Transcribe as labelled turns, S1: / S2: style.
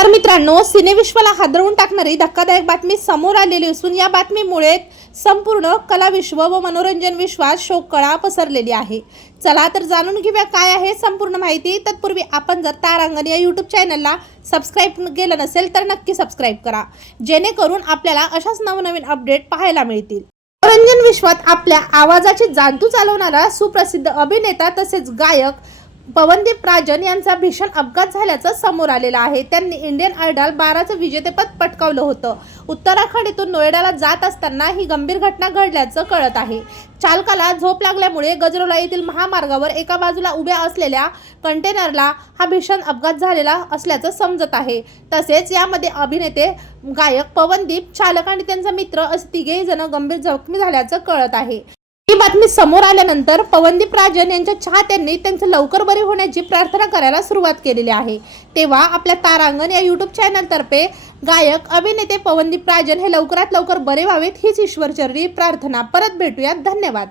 S1: तर मित्रांनो सिनेविश्वाला हादरवून टाकणारी धक्कादायक बातमी समोर आलेली असून या बातमीमुळे संपूर्ण कलाविश्व व मनोरंजन विश्वात शोककळा पसरलेली आहे. चला तर जाणून घेऊया काय आहे संपूर्ण माहिती. तत्पूर्वी आपण जर तारांगण या यूट्यूब चॅनलला सबस्क्राईब केलं नसेल तर नक्की सबस्क्राईब करा. जेणेकरून आपल्याला अशाच नवनवीन अपडेट पाहायला मिळतील. मनोरंजन विश्वात आपल्या आवाजाची जादू चालवणारा सुप्रसिद्ध अभिनेता तसेच गायक पवनदीप राजन यांचा भीषण अपघात झाल्याचं समोर आलेलं आहे. त्यांनी इंडियन आयडॉल बाराचं विजेतेपद पटकावलं होतं. उत्तराखंड येथून नोएडाला जात असताना ही गंभीर घटना घडल्याचं कळत आहे. चालकाला झोप लागल्यामुळे गजरोला येथील महामार्गावर एका बाजूला उभ्या असलेल्या कंटेनरला हा भीषण अपघात झालेला असल्याचं समजत आहे. तसेच यामध्ये अभिनेते गायक पवनदीप चालक आणि त्यांचा मित्र असे तिघेही जण गंभीर जखमी झाल्याचं कळत आहे. ही बातमी समोर आल्यानंतर पवनदीप राजन यांच्या चाहत्यांनी त्यांचं लवकर बरे होण्याची प्रार्थना करायला सुरुवात केलेली आहे. तेव्हा आपल्या तारांगण या यूट्यूब चॅनलतर्फे गायक अभिनेते पवनदीप राजन हे लवकरात लवकर बरे व्हावेत हीच ईश्वरचरणी प्रार्थना. परत भेटूयात. धन्यवाद.